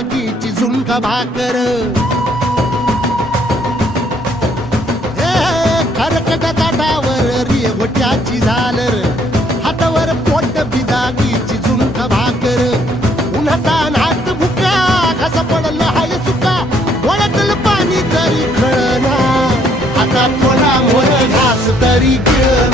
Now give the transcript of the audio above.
बिदागीची झुणका भाकर खरकट ताटावर रेवट्याची झालर हातावर पोट बिदागीची झुणका भाकर उन्हातान हात भुका घसा पडला हाय सुका डोळ्यातलं पाणी तरी कळना आता थोडा मोर घास तरी गिळना